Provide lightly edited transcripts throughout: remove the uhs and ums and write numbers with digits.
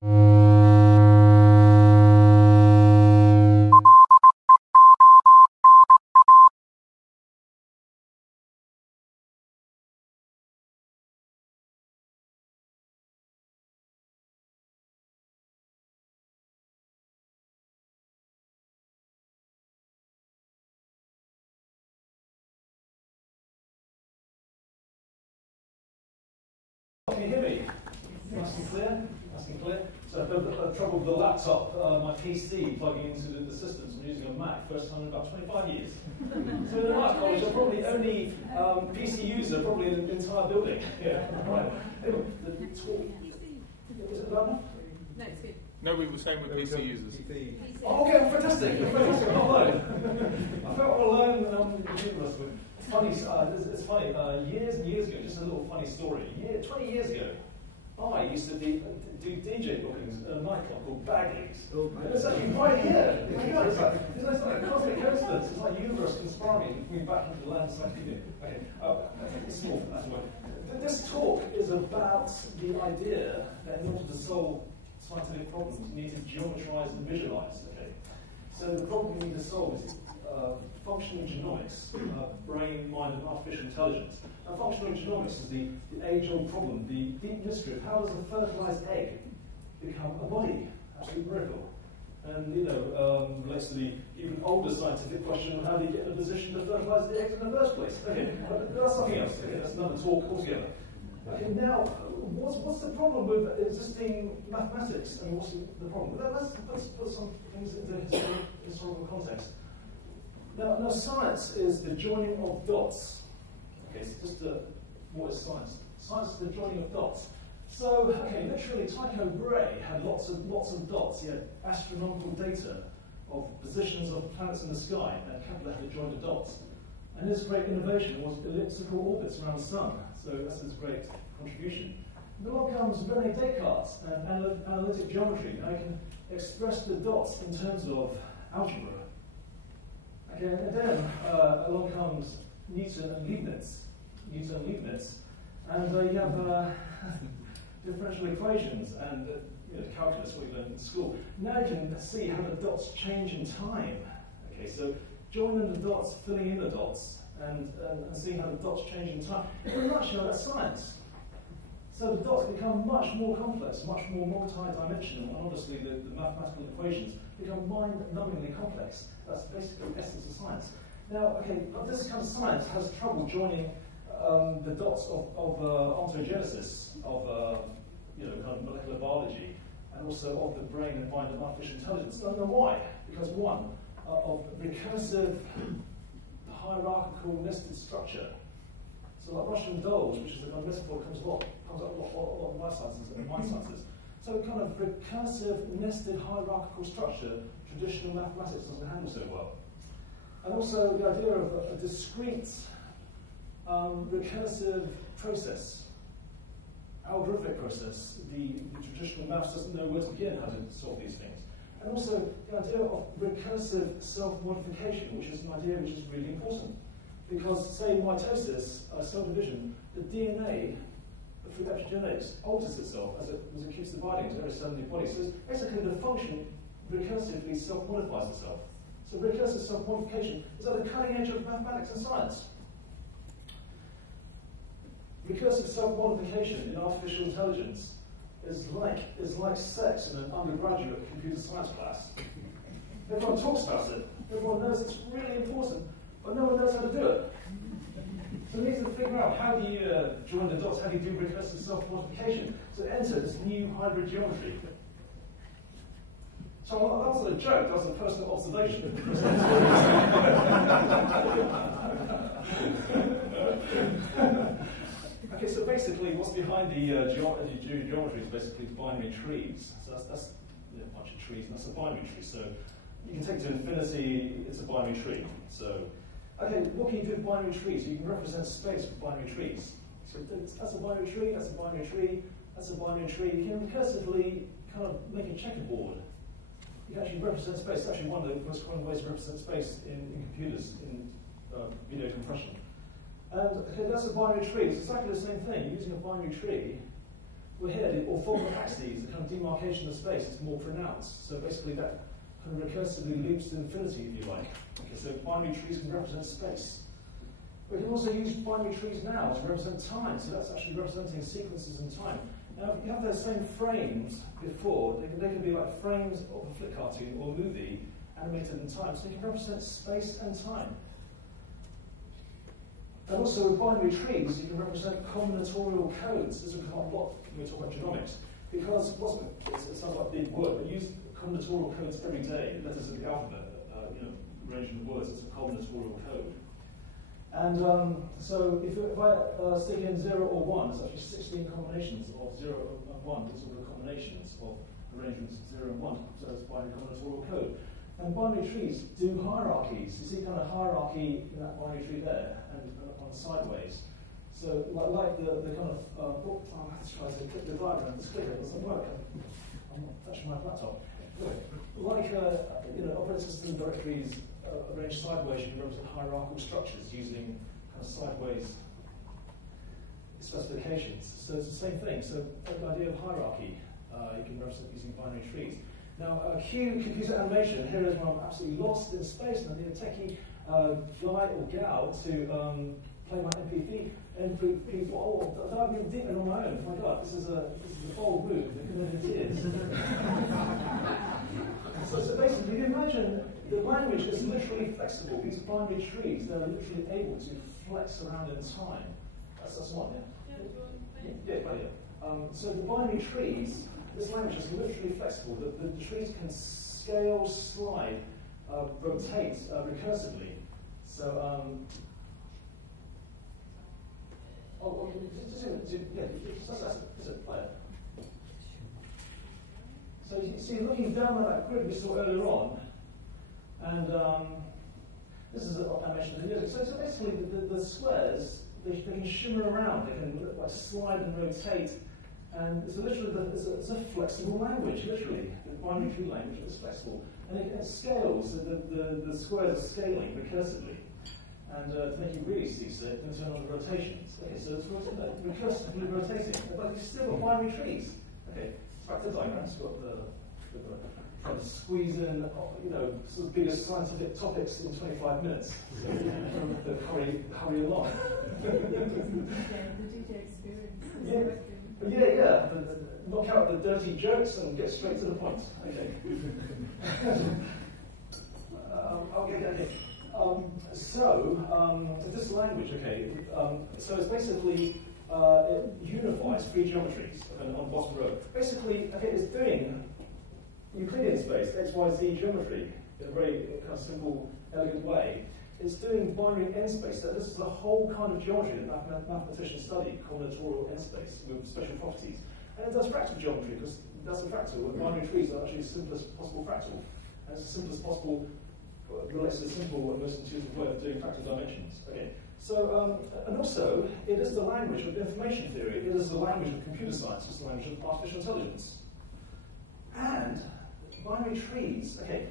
Can you hear me? Nice and clear? Nice and clear. So I've had trouble with the laptop, my PC, plugging into the systems. I'm using a Mac, first time in about 25 years. So in Art College, I'm probably the only PC user, probably in the entire building. Yeah, right. Anyway, the talk. Is it loud enough? No, it's good. No, we were saying with PC users. Oh, okay, fantastic. Fantastic. I'll learn. I felt I'll learn numerous with. Funny, it's funny, years and years ago, just a little funny story. 20 years ago, I used to do DJ bookings at a nightclub called Bagley's. And it's actually right here. It's like a cosmic coincidence. It's like universe conspiring to bring back into the land of scientific. Okay, it's small, that's why. This talk is about the idea that in order to solve scientific problems, you need to geometrize and visualize. Okay, so the problem you need to solve is functional genomics, brain, mind, and artificial intelligence. Now, functional genomics is the age-old problem, the deep mystery of how does a fertilized egg become a body? Absolute miracle. And, you know, relates to the even older scientific question of how do you get in a position to fertilize the eggs in the first place? Okay, but that's something else. Okay, that's another talk altogether. Okay, now, what's the problem with existing mathematics? And what's the problem? Let's put some things into historical context. Now, science is the joining of dots. Okay, so just what is science? Science is the joining of dots. So, okay, literally, Tycho Brahe had lots of dots. He had astronomical data of positions of planets in the sky, and Kepler had to join the dots. And his great innovation was elliptical orbits around the sun. So that's his great contribution. And along comes René Descartes and analytic geometry. Now you can express the dots in terms of algebra. Okay, and then along comes Newton and Leibniz. And you have differential equations and calculus, what you learned in school. Now you can see how the dots change in time. Okay, so joining the dots, filling in the dots, and seeing how the dots change in time. In a nutshell, that's science. So the dots become much more complex, much more multi-dimensional, and obviously the mathematical equations become mind-numbingly complex. That's basically the essence of science. Now, okay, but this kind of science has trouble joining the dots of ontogenesis, of kind of molecular biology, and also of the brain and mind and artificial intelligence. Don't know why? Because one, of recursive, hierarchical, nested structure. So like Russian dolls, which is a kind of metaphor that comes up a lot of life sciences and mind sciences. So kind of recursive, nested, hierarchical structure, traditional mathematics doesn't handle so well. And also the idea of a discrete, recursive process, algorithmic process. The traditional maths doesn't know where to begin how to solve these things. And also the idea of recursive self-modification, which is an idea which is really important. Because, say, in mitosis, cell division, the DNA, through epigenetics, alters itself as it keeps dividing to every cell in the body. So basically the function recursively self-modifies itself. So recursive self-modification is at the cutting edge of mathematics and science. Recursive self-modification in artificial intelligence is like sex in an undergraduate computer science class. Everyone talks about it. Everyone knows it's really important, but no one knows how to do it. So we need to figure out how do you join the dots, how do you do recursive self-modification to enter this new hybrid geometry. So that wasn't a joke, that was a personal observation. Okay, so basically what's behind the geometry is basically binary trees. So that's a bunch of trees, and that's a binary tree. So you can take it to infinity, it's a binary tree. So, okay, what can you do with binary trees? You can represent space with binary trees. So that's a binary tree, that's a binary tree, that's a binary tree. You can recursively kind of make a checkerboard. You can actually represent space. It's actually one of the most common ways to represent space in computers, in video compression. And okay, that's a binary tree. It's exactly the same thing. You're using a binary tree Well, here, the orthogonal axes, the kind of demarcation of space is more pronounced. So basically that kind of recursively loops to infinity, if you like. Okay, so binary trees can represent space. We can also use binary trees now to represent time, so that's actually representing sequences in time. Now, if you have those same frames before, they can be like frames of a flick cartoon or movie animated in time, so they can represent space and time. And also with binary trees, you can represent combinatorial codes. This will come up a lot when we talk about genomics, because it sounds like a big word, but use combinatorial codes every day, letters of the alphabet, arranging the words, it's a combinatorial code. And so if I stick in 0 or 1, it's actually 16 combinations of 0 and 1. These are the combinations of arrangements of 0 and 1, so it's binary combinatorial code. And binary trees do hierarchies. You see kind of hierarchy in that binary tree there, and on sideways. So like the kind of, I have to try to click the diagram, this clicker, it doesn't work. I'm not touching my laptop. Like operating system directories arranged sideways, you can represent hierarchical structures using kind of sideways specifications. So it's the same thing. So the idea of hierarchy, you can represent using binary trees. Now, cue computer animation. Here is where I'm absolutely lost in space, and I need a techie guy or gal to play my MP3. Oh, diving in deep on my own. Oh my God, this is a bold move. It can end in tears. So basically, you imagine the language is literally flexible. These binary trees, they're literally able to flex around in time. That's one, yeah? Yeah. So the binary trees, this language is literally flexible. The trees can scale, slide, rotate recursively. So, so you see, looking down at that grid we saw earlier on, and this is an animation of the music. So basically, the squares they can shimmer around, they can like slide and rotate, and it's literally it's a flexible language. Literally, the binary tree language is flexible, and it scales. So the squares are scaling recursively. And to make you really see it, then turn on the rotations. Okay, so it's recursively rotating, but it's still got binary trees. Okay, fractal diagrams. Got trying to squeeze in, sort of biggest scientific topics in 25 minutes. So hurry along. The DJ experience. Yeah. Knock out the dirty jokes and get straight to the point. Okay. Okay. This language, okay, so it's basically, it unifies three geometries on the bottom row. Basically, okay, it's doing Euclidean space, X, Y, Z geometry, in a very kind of simple, elegant way. It's doing binary n space. So this is the whole kind of geometry that mathematicians study, combinatorial n space with special properties. And it does fractal geometry, because that's a fractal, and binary trees are actually the simplest possible fractal. And it's the simplest possible relates to the simple and most intuitive way of doing fractal dimensions. Okay, so and also it is the language of information theory. It is the language of computer science. It's the language of artificial intelligence. And binary trees. Okay,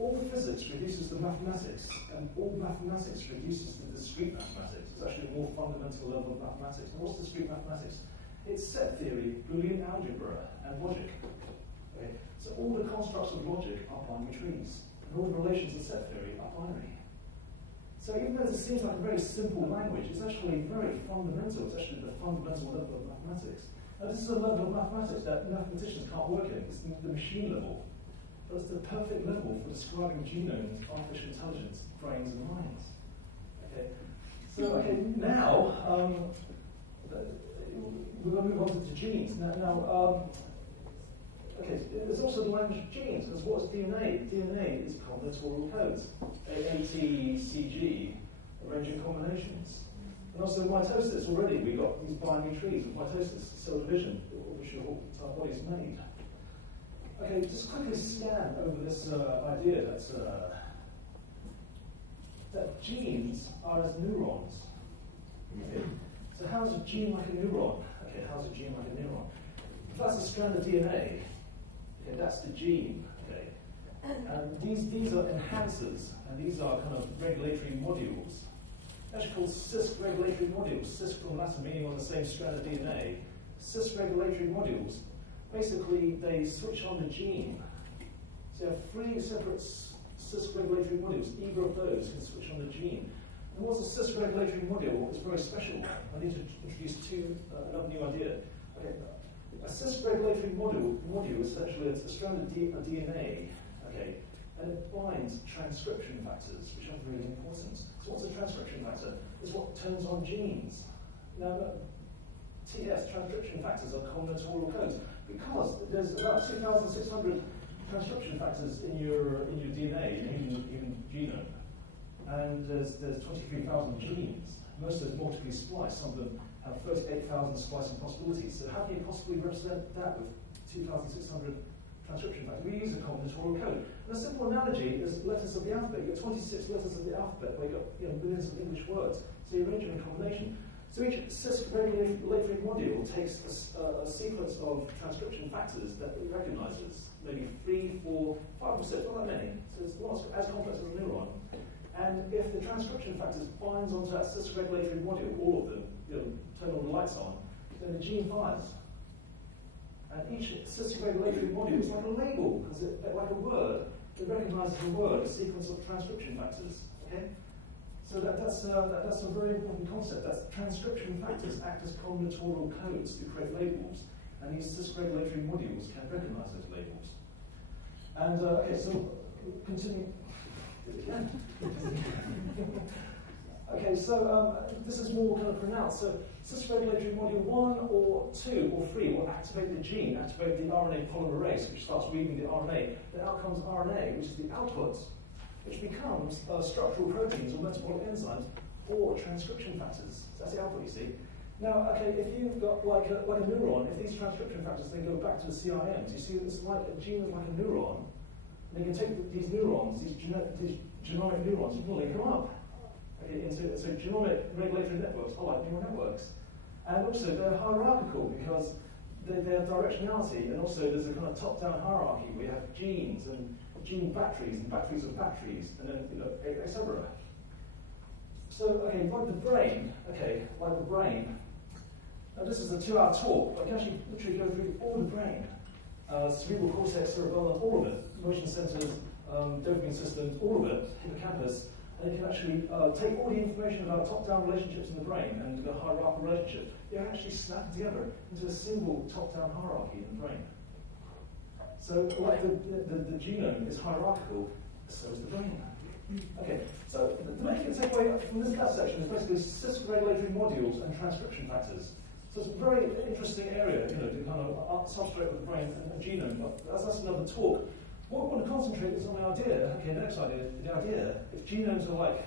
all physics reduces to mathematics, and all mathematics reduces to discrete mathematics. It's actually a more fundamental level of mathematics. And what's discrete mathematics? It's set theory, Boolean algebra, and logic. Okay. So all the constructs of logic are binary trees, and all the relations in set theory are binary. So even though it seems like a very simple language, it's actually very fundamental. It's actually the fundamental level of mathematics. And this is a level of mathematics that mathematicians can't work in. It's the machine level. But it's the perfect level for describing genomes, artificial intelligence, brains, and minds. Okay. So now we're going to move on to the genes. Okay, there's also the language of genes, because what's DNA? DNA is combinatorial codes. AATCG, arranging combinations. And also in mitosis, already we've got these binary trees of mitosis, cell division, which your entire body is made. Okay, just quickly scan over this idea that genes are as neurons. Okay. So how is a gene like a neuron? Okay, how is a gene like a neuron? If that's a strand of DNA, okay, that's the gene. Okay, and these are enhancers, and these are kind of regulatory modules. actually called cis regulatory modules. Cis from Latin meaning on the same strand of DNA. Cis regulatory modules, basically they switch on the gene. So you have 3 separate cis regulatory modules. Either of those can switch on the gene. And what's a cis regulatory module? It's very special. I need to introduce another new idea. Okay. A cis regulatory module is essentially a strand of DNA, okay, and it binds transcription factors, which are really important. So what's a transcription factor? It's what turns on genes. Now, TS, transcription factors, are combinatorial codes, because there's about 2,600 transcription factors in your DNA, in your human genome, and there's 23,000 genes. Most of those multiply spliced. Some of them have 38,000 splicing possibilities. So how can you possibly represent that with 2,600 transcription factors? We use a combinatorial code. And a simple analogy is letters of the alphabet. You've got 26 letters of the alphabet, where you've got millions of English words. So you arrange them in combination. So each cis regulatory module takes a sequence of transcription factors that it recognizes, maybe 3, 4, 5 or 6, not that many. So it's not as complex as a neuron. And if the transcription factors binds onto that cis regulatory module, all of them, turn all the lights on, then the gene fires. And each cis regulatory module is like a label, because like a word, it recognizes a word, a sequence of transcription factors. Okay? So that's a very important concept. That's transcription factors act as combinatorial codes to create labels, and these cis regulatory modules can recognize those labels. And okay, so continue. Again. Okay, so this is more kind of pronounced. So cis regulatory module 1 or 2 or 3 will activate the gene, activate the RNA polymerase, which starts reading the RNA. Then out comes RNA, which is the output, which becomes structural proteins or metabolic enzymes or transcription factors. So that's the output, you see. Now, okay, if you've got like a neuron, if these transcription factors then go back to the CIMs, you see it's like a gene is like a neuron. And you can take these neurons, these genomic neurons, you can link them up. Okay, so genomic regulatory networks are like neural networks. And also they're hierarchical because they have directionality, and also there's a kind of top-down hierarchy where you have genes and gene batteries and batteries of batteries, and then etc. So okay, like the brain, now this is a 2-hour talk, but I can actually literally go through all the brain. Cerebral cortex, cerebellum, all of it, emotion centers, dopamine systems, all of it, hippocampus, and you can actually take all the information about top-down relationships in the brain and the hierarchical relationship. You can actually snap it together into a single top-down hierarchy in the brain. So, like the genome is hierarchical, so is the brain. Okay, so the main takeaway from this section is basically cis regulatory modules and transcription factors. So it's a very interesting area, to kind of substrate with the brain and genome, but that's another talk. What we want to concentrate is on the idea, okay, the next idea, the idea, if genomes are like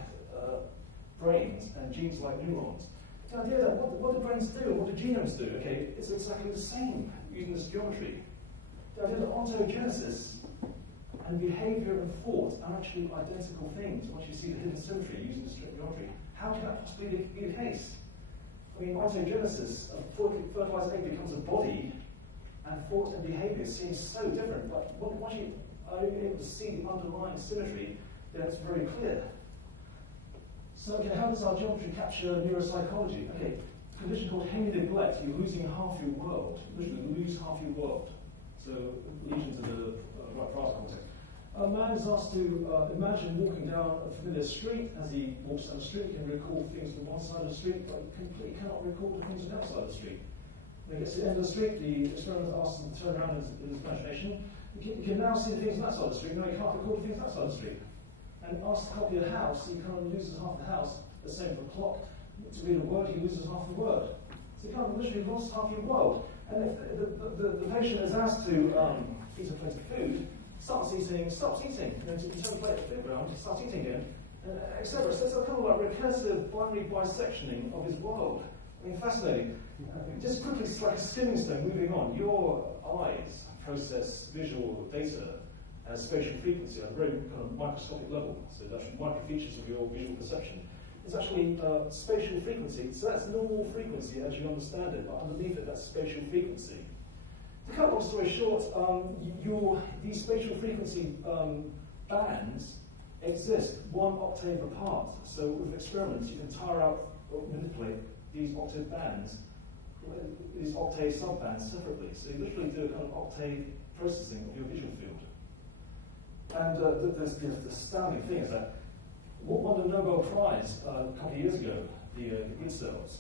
brains and genes like neurons, the idea that what do brains do, what do genomes do, okay, it's exactly the same using this geometry. The idea that ontogenesis and behavior and thought are actually identical things once you see the hidden symmetry using the strict geometry. How can that possibly be the case? I mean, ontogenesis, a fertilized egg becomes a body, and thought and behavior seems so different, but once you are able to see the underlying symmetry, then it's very clear. So, okay, how does our geometry capture neuropsychology? Okay, a condition called hemi-neglect, you're losing half your world. Literally, you lose half your world. So, lesion to the right parietal cortex. A man is asked to imagine walking down a familiar street. As he walks down the street, he can recall things on one side of the street, but he completely cannot recall the things on the other side of the street. When he gets to the end of the street, the experimenter asks him to turn around in his imagination. You can now see the things on that side of the street, now you can't recall the things on that side of the street. And asks to copy a house, he kind of loses half the house. The same for a clock. To read a word, he loses half the word. So you kind of literally lost half your world. And if the patient is asked to eat a plate of food, stops eating, then you turn the plate of food around, he starts eating again, etc. So it's a kind of like recursive binary bisectioning of his world. I mean, fascinating. Just quickly, it's like a skimming stone moving on. Your eyes process visual data as spatial frequency at a very kind of microscopic level. So the actual micro features of your visual perception. It's actually spatial frequency. So that's normal frequency as you understand it, but underneath it, that's spatial frequency. To cut a long story short, these spatial frequency bands exist 1 octave apart. So with experiments, you can tire out or manipulate these octave bands, these octave subbands separately. So you literally do a kind of octave processing of your visual field. And the astounding thing is that what won the Nobel Prize a couple of years ago, the grid cells,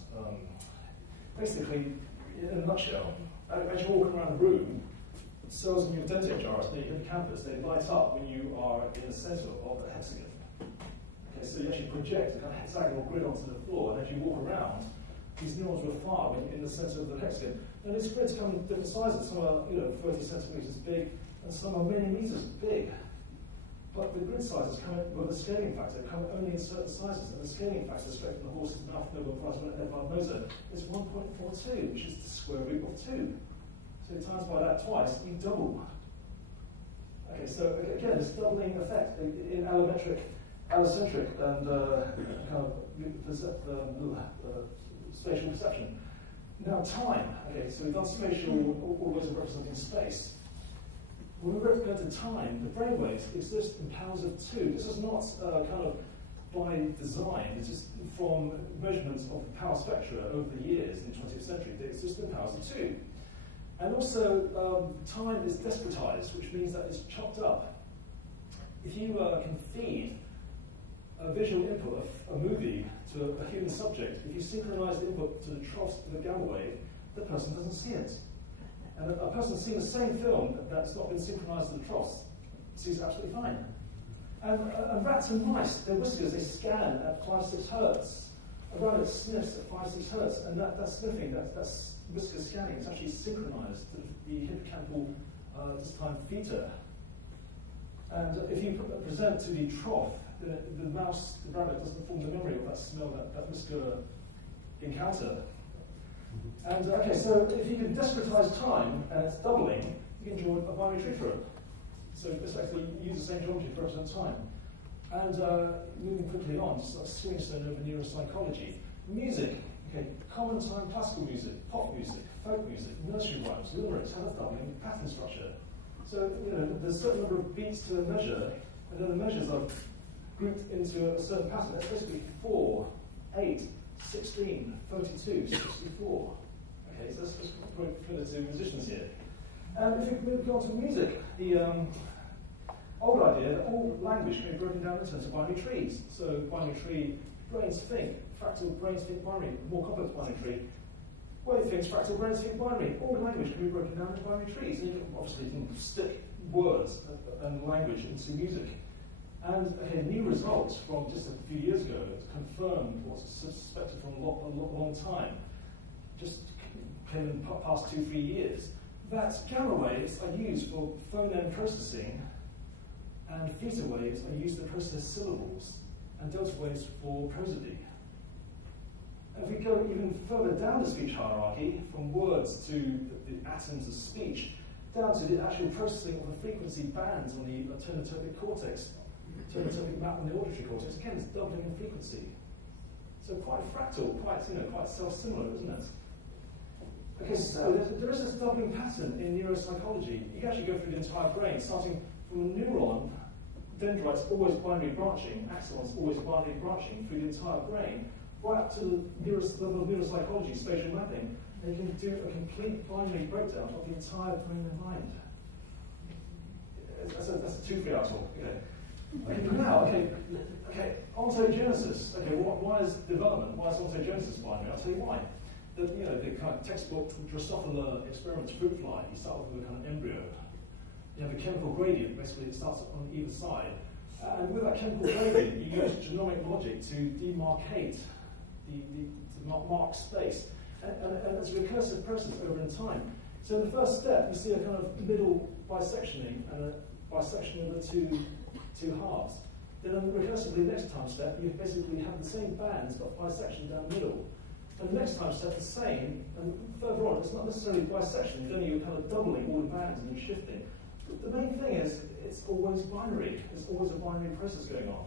basically, in a nutshell, as you're walking around the room, cells in your dentate gyrus, near your hippocampus, they light up when you are in the center of a hexagon. Okay, so you actually project a kind of hexagonal grid onto the floor, and as you walk around, these neurons will fire when you're in the center of the hexagon. And these grids come in different sizes. Some are 30 centimeters big, and some are many meters big. But the grid sizes come in with a scaling factor, come only in certain sizes, and the scaling factor, straight from the horse's mouth, Nobel Prize winner Edvard Moser, is 1.42, which is the square root of 2. So times by that twice, you double. Okay, so again, it's doubling effect in allometric, allocentric, and kind of spatial perception. Now time. Okay, so we've done spatial, all ways of representing space. When we go to time, the brainwaves exist in powers of 2. This is not kind of by design. It's just from measurements of the power spectra over the years in the 20th century. They exist in powers of 2. And also, time is discretized, which means that it's chopped up. If you can feed a visual input of a movie to a human subject, if you synchronize the input to the troughs of the gamma wave, the person doesn't see it. And a person seeing the same film that's not been synchronized to the troughs sees it absolutely fine. And rats and mice, their whiskers, they scan at 5-6 hertz. A rabbit sniffs at 5-6 hertz, and that sniffing, that's whisker scanning, it's actually synchronized to the hippocampal, this time theta. And if you present to the trough, the rabbit doesn't form the memory of that smell, that whisker encounter. And okay, so if you can discretize time and it's doubling, you can draw a binary tree for it. So effectively, use the same geometry to represent time. And moving quickly on, just like swing stone over neuropsychology. Music, okay, common time classical music, pop music, folk music, nursery rhymes, lyrics, have a doubling pattern structure. So, there's a certain number of beats to a measure, and then the measures are grouped into a certain pattern. That's basically 4, 8, 16, 32, 64. Okay, so let's just put it to musicians here. And if we go on to music, the old idea that all language can be broken down in terms of binary trees. So binary tree, brains think, fractal brains think binary, more complex binary tree. Wave thinks, fractal brains think binary. All language can be broken down into binary trees. And you can obviously stick words and language into music. And okay, new results from just a few years ago confirmed what's suspected for a long time. Just came in the past 2-3 years. That gamma waves are used for phoneme processing, and theta waves are used to process syllables, and delta waves for prosody. If we go even further down the speech hierarchy, from words to the atoms of speech, down to the actual processing of the frequency bands on the ternotopic cortex, ternotopic map on the auditory cortex, again, it's doubling in frequency. So quite fractal, quite self-similar, isn't it? Okay, so there is this doubling pattern in neuropsychology. You can actually go through the entire brain, starting from a neuron, dendrites always binary branching, axons always binary branching through the entire brain, right up to the level of neuropsychology, spatial mapping, and you can do a complete binary breakdown of the entire brain and mind. That's a 2-3 hour talk. Okay, now, ontogenesis. Okay, why is development? Why is ontogenesis binary? I'll tell you why. The kind of textbook Drosophila experiments, fruit fly, you start off with a kind of embryo. You have a chemical gradient, basically it starts on either side. And with that chemical gradient, you use genomic logic to demarcate, to mark space. And it's a recursive process over in time. So in the first step, you see a kind of middle bisectioning and a bisection of the two halves. Then recursively, next time step, you basically have the same bands but bisection down the middle. And the next time step the same, and further on, it's not necessarily bisection, it's only you're kind of doubling all the bands and you're shifting. But the main thing is, it's always binary. There's always a binary process going on.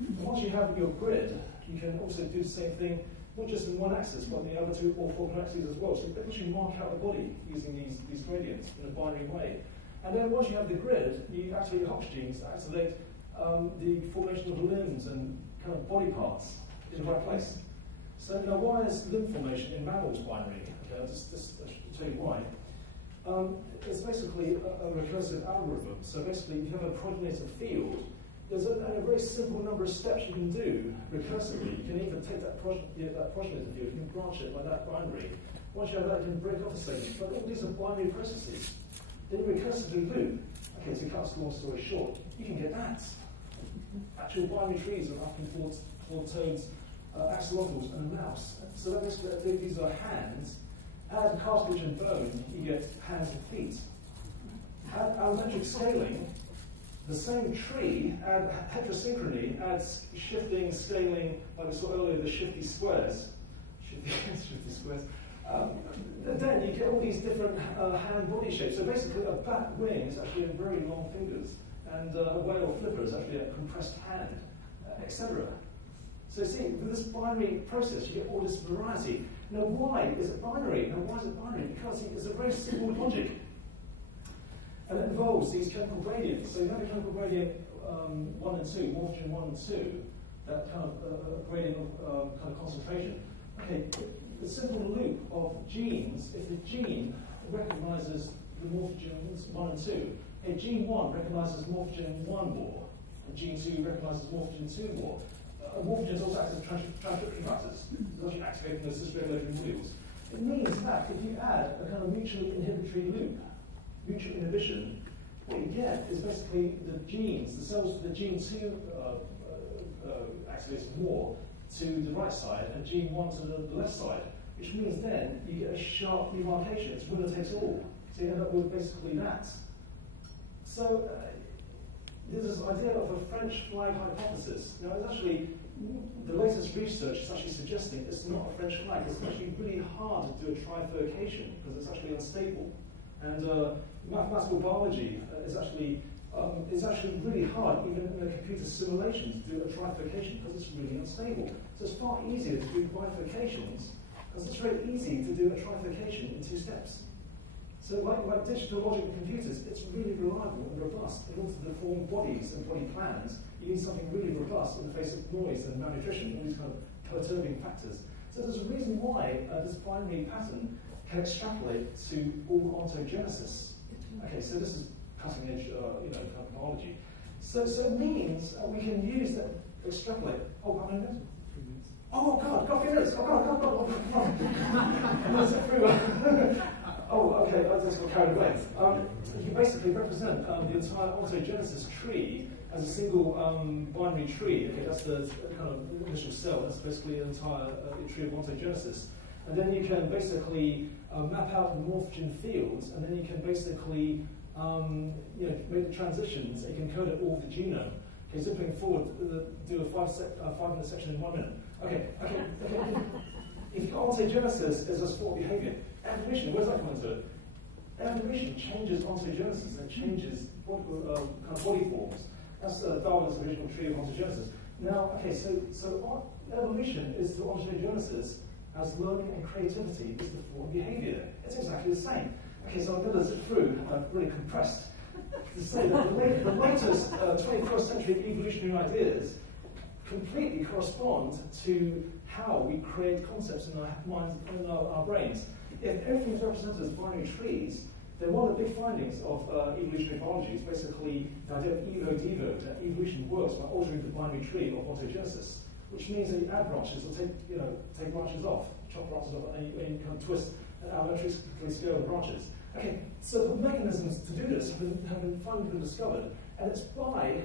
And once you have your grid, you can also do the same thing, not just in one axis, but in the other 2 or 4 axes as well. So you can actually mark out the body using these gradients in a binary way. And then once you have the grid, you activate your Hox genes to activate the formation of limbs and kind of body parts in the right place. So now, why is limb formation in mammals binary? Okay, I'll just tell you why. It's basically a recursive algorithm. So basically, if you have a progenitor field, there's a very simple number of steps you can do recursively. You can either take that progenitor field, you can branch it by that binary. Once you have that, you can break off a segment. But all these are binary processes. Then you recursively loop. Okay, to cut a long story short, you can get that. Actual binary trees of up and forward toads, axolotls, and a mouse. So that basically, these are hands. Add cartilage and bone, you get hands and feet. Add allometric scaling, the same tree, add heterosynchrony, adds shifting, scaling, like we saw earlier, the shifty squares. Shifty squares. Then you get all these different hand body shapes. So basically, a bat wing is actually a very long fingers, and a whale flipper is actually a compressed hand, etc. So see, with this binary process, you get all this variety. Now, why is it binary? Now, why is it binary? Because it's a very simple logic. And it involves these chemical gradients. So you have a chemical gradient 1 and 2, morphogen 1 and 2, that kind of gradient of kind of concentration. Okay, the simple loop of genes, if the gene recognizes the morphogens 1 and 2, if gene 1 recognizes morphogen 1 more, and gene 2 recognizes morphogen 2 more, morphogens also act as transcription factors, actually activating those cis-regulatory modules. It means that if you add a kind of mutually inhibitory loop, mutual inhibition, what you get is basically the genes, the cells, the gene 2 activates more to the right side and gene 1 to the left side, which means then you get a sharp demarcation. It's winner takes all. So you end up with basically that. So there's this idea of a French flag hypothesis. Now, it's actually, the latest research is actually suggesting it's not a French flag. It's actually really hard to do a trifurcation because it's actually unstable. And mathematical biology is actually really hard, even in a computer simulation, to do a trifurcation because it's really unstable. So it's far easier to do bifurcations because it's very easy to do a trifurcation in 2 steps. So like digital logic and computers, it's really reliable and robust. In order to form bodies and body plans, you need something really robust in the face of noise and malnutrition, all these kind of perturbing factors. So there's a reason why this binary pattern can extrapolate to all ontogenesis. Okay, so this is cutting edge, kind of biology. So it means we can use that extrapolate. Oh, how many minutes? 3 minutes. Oh God, got 3 minutes. Oh God. Oh, okay, I just got carried away. You basically represent the entire ontogenesis tree as a single binary tree. Okay, that's the kind of initial cell. That's basically an entire tree of ontogenesis. And then you can basically map out the morphogen fields, and then you can basically make the transitions. You can code it all with the genome. Okay, zipping forward, do a 5-minute section in 1 minute. Okay. If you've got ontogenesis as a sport behavior, evolution, where's that come into it? Evolution changes ontogenesis and changes kind of body forms. That's Darwin's original tree of ontogenesis. Now, okay, so evolution is to ontogenesis as learning and creativity is to form behavior. It's exactly the same. Okay, so I'm going to zip through, really compressed, to say that the latest 21st century evolutionary ideas completely correspond to how we create concepts in our minds, in our brains. If everything is represented as binary trees, then one of the big findings of evolutionary biology is basically the idea of evo-devo, that evolution works by altering the binary tree of ontogenesis, which means that you add branches or take branches off, chop branches off, and you kind of twist and allometrically scale the branches. Okay, so the mechanisms to do this have been finally been discovered, and it's by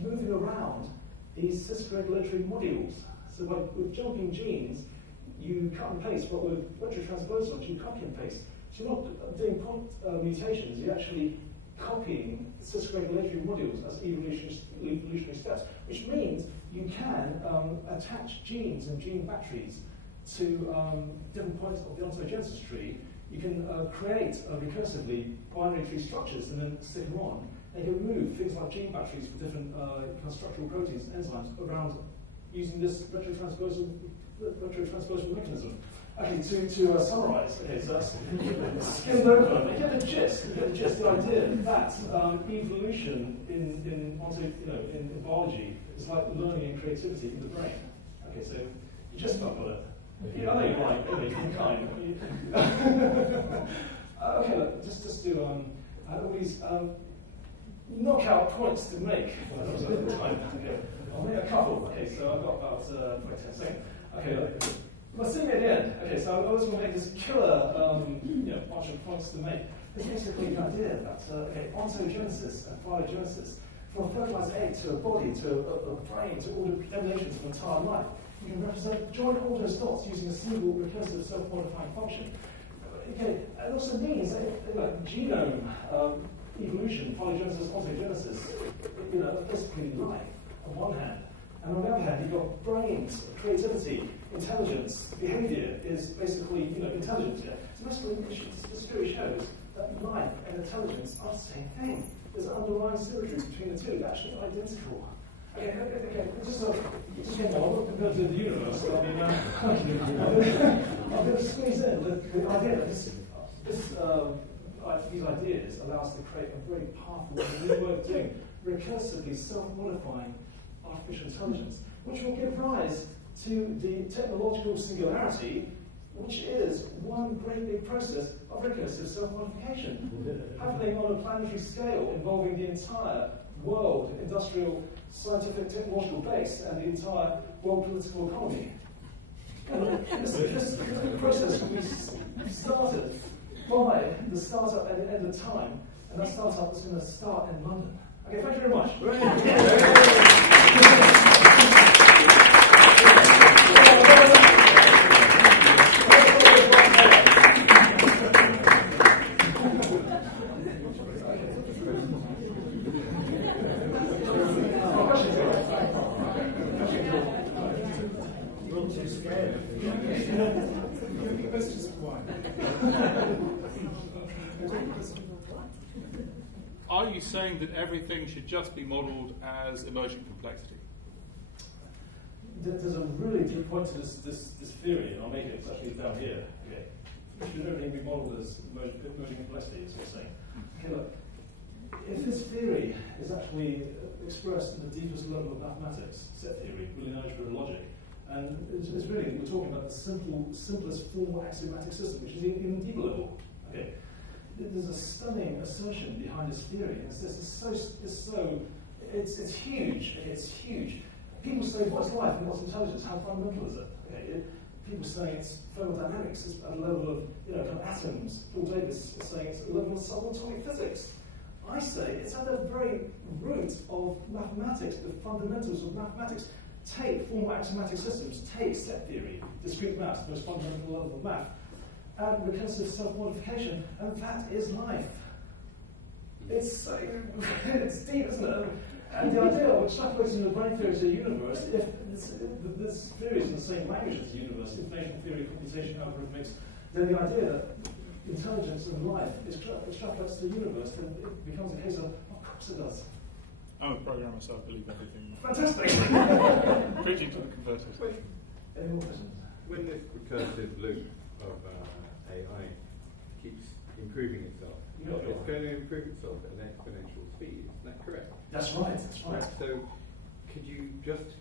moving around these cis-regulatory modules. So with jumping genes, you cut and paste, but with retrotransposons, you copy and paste. So you're not doing point mutations, you're actually copying cis-regulatory modules as evolutionary steps, which means you can attach genes and gene batteries to different points of the ontogenesis tree. You can create recursively binary tree structures and then stick them on. And you can move things like gene batteries for different kind of structural proteins, enzymes, around using this retrotransposal mechanism. Okay, to summarize, okay, so that's skimmed over. You get the gist. The idea that evolution in biology is like learning and creativity in the brain. Okay, so you just about got it. I know you're right, really, you're kind. Okay, look, just do all these knockout points to make. Okay, I'll make a couple. Okay, so I've got about 10 seconds. Okay, look. Let's see at the end. Okay, so I was going to make this killer bunch of points to make. It's basically the idea that ontogenesis and phylogenesis, from a fertilized egg to a body, to a brain, to all the emanations of entire life, you can join all those dots using a single recursive self-modifying function. Okay, it also means that genome evolution, phylogenesis, ontogenesis, basically life on one hand. And on the other hand, you've got brains, creativity, intelligence, behavior is basically, intelligence. Yeah? So basically, this theory shows that life and intelligence are the same thing. There's an underlying symmetry between the two. They're actually identical. Okay, just one more. I'm going to do the universe. I'm going to squeeze in the idea that these ideas allow us to create a very powerful new way of doing recursively self-modifying artificial intelligence, which will give rise to the technological singularity, which is one great big process of recursive self-modification, happening on a planetary scale involving the entire world, industrial, scientific, technological base, and the entire world political economy. And this process will be started by the startup at the end of time, and that startup is going to start in London. Okay, thank you very much. Are you saying that everything should just be modelled as emergent complexity? There's a really deep point to this theory, and I'll make it. It's actually down here. Okay. Should everything be modelled as emergent complexity, is what I'm saying. Okay, look. If this theory is actually expressed at the deepest level of mathematics, set theory, really known as logic, and it's really, we're talking about the simplest formal axiomatic system, which is even deeper level. Okay. There's a stunning assertion behind this theory. It's huge. It's huge. People say, what's life and what's intelligence? How fundamental is it? Okay. People say it's thermodynamics. It's at a level of kind of atoms. Paul Davies is saying it's at a level of subatomic physics. I say it's at the very root of mathematics, the fundamentals of mathematics. Take formal axiomatic systems. Take set theory, discrete maths, the most fundamental level of math. And recursive self-modification, and that is life. It's deep, isn't it? And the idea of extrapolating the brain theory to the universe, if this theory is in the same language as the universe, information theory, computation, algorithmics, then the idea that intelligence and life extrapolates to the universe, then it becomes a case of course it does. I'm a programmer, so I believe everything. Fantastic! Preaching to the converted. Any more questions? When this recursive loop of AI keeps improving itself, it's going to improve itself at an exponential speed. Isn't that correct? That's right. That's right. So, could you just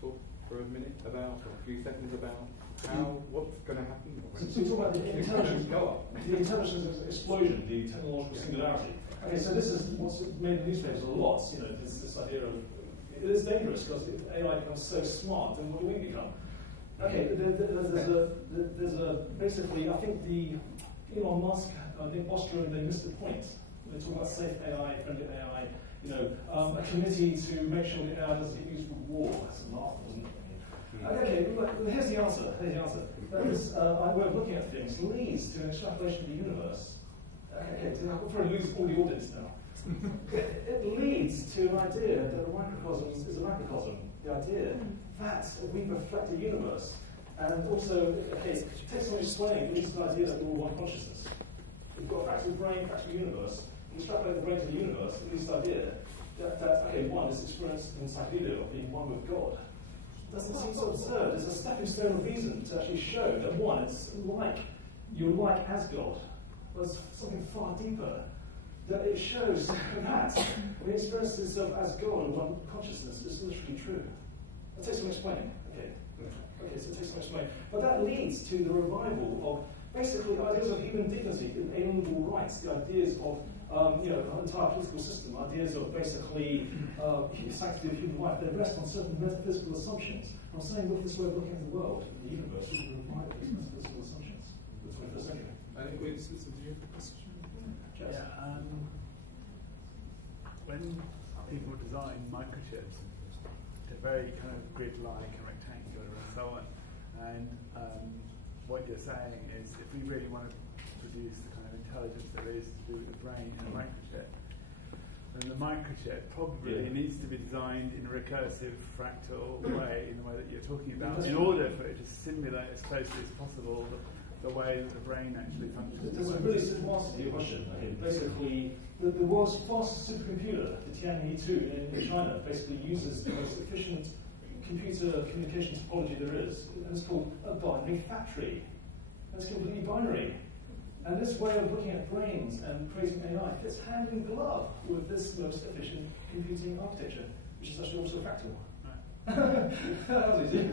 talk for a minute about, or a few seconds about what's going to happen? So you talk about the intelligence explosion, the technological singularity. Okay, so this is what's made the newspapers a lot. This idea of it is dangerous because if AI becomes so smart, then what do we become? Okay, there's a basically, I think the Elon Musk, Nick Bostrom, they missed the point. They talk about safe AI, friendly AI, a committee to make sure the AI doesn't get used for war. That's a laugh, wasn't it? Okay, but here's the answer. That this way of looking at things leads to an extrapolation of the universe. Okay, I'll probably lose all the audience now. It leads to an idea that a microcosm is a macrocosm. The idea that we reflect the universe. And also, okay, it takes some explaining, it leads to the idea that we're all one consciousness. We've got a fractal brain, fractal universe. We extrapolate the brain to the universe, it leads to the idea that okay, one is experienced in psychedelia of being one with God. doesn't seem so absurd. It's a stepping stone of reason to actually show that one, it's like, you're like as God. There's something far deeper. That it shows that the experiences of as God or one consciousness is literally true. It takes some explaining. Okay, so it takes some explaining. But that leads to the revival of basically ideas of human dignity, inalienable rights, the ideas of an entire political system, ideas of basically sanctity of human life. They rest on certain metaphysical assumptions. I'm saying with this way of looking at the world, the universe, we can revive these metaphysical assumptions of the 21st century. I think we do you have a question? Yeah, when people design microchips, they're very kind of grid-like and rectangular and so on. And what you're saying is, if we really want to produce the kind of intelligence there is to do with the brain in a microchip, then the microchip probably needs to be designed in a recursive, fractal way, in the way that you're talking about, in order for it to simulate as closely as possible the way that the brain actually functions. There's a really simple answer to your question. Basically, the world's fastest supercomputer, the Tianhe-2 in China, basically uses the most efficient computer communication topology there is, and it's called a binary factory. And it's completely binary. And this way of looking at brains and creating AI fits hand in glove with this most efficient computing architecture, which is actually also fractal. Right. That was easy.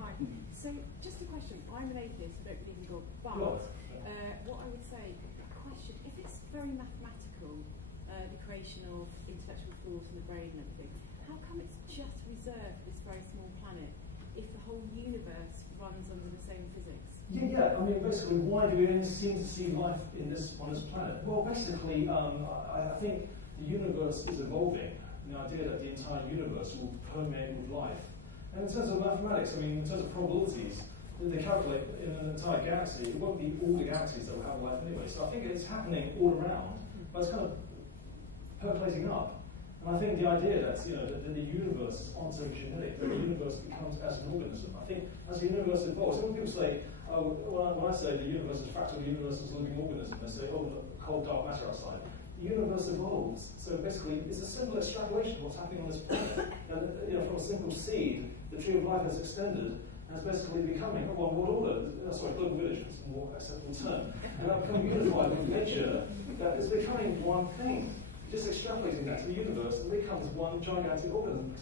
Hi. So, just a question. I'm an atheist, I don't believe in God, but what I would say, question, if it's very mathematical, the creation of intellectual thought in the brain and everything, how come it's just reserved for this very small planet if the whole universe runs under the same physics? Yeah. I mean, basically, why do we only seem to see life on this planet? Well, basically, I think the universe is evolving. The idea that the entire universe will permeate with life. And in terms of mathematics, I mean, in terms of probabilities, they calculate in an entire galaxy, it won't be all the galaxies that will have life anyway. So I think it's happening all around, but it's kind of percolating up. And I think the idea that that the universe is ontogenetic, that the universe becomes as an organism. I think as the universe evolves, when people say, when I say the universe is fractal, the universe is a living organism, they say, oh, look, cold dark matter outside. The universe evolves. So basically, it's a simple extrapolation of what's happening on this planet. And from a simple seed, the tree of life has extended and is basically becoming a one world order. Global village is a more acceptable term. And that becoming unified with nature, that is becoming one thing. Just extrapolating that to the universe, and it becomes one gigantic organism.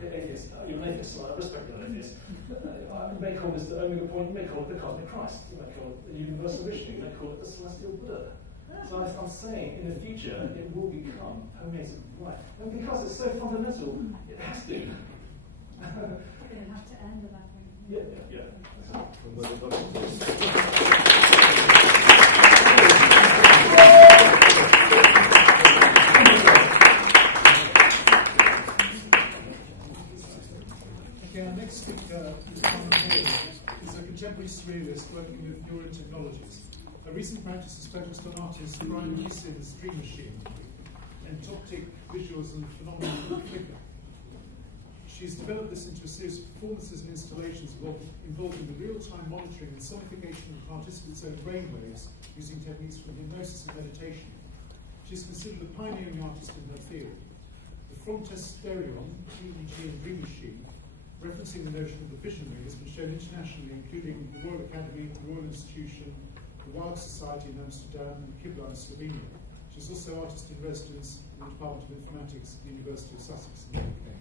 Atheist, you're an atheist, so I respect you're an atheist. You may call this the omega point, you may call it the cosmic Christ, you may call it the universal Vishnu, you may call it the celestial Buddha. So I'm saying, in the future, it will become permeated with life. And because it's so fundamental, it has to. It'll have to end at that point. Yeah. Okay, our next speaker is a contemporary surrealist working with neurotechnologies. Her recent practice is focused on artist Brian Hussin's Dreamachine, entoptic visuals and phenomenal flicker. She's developed this into a series of performances and installations involving the real-time monitoring and sonification of participants' own brainwaves using techniques from hypnosis and meditation. She's considered a pioneering artist in her field. The Frontesterion, EEG and Dreamachine, referencing the notion of the visionary, has been shown internationally, including the Royal Academy, the Royal Institution, the Wild Society in Amsterdam, and Kibla in Slovenia. She's also artist in residence in the Department of Informatics at the University of Sussex in the UK.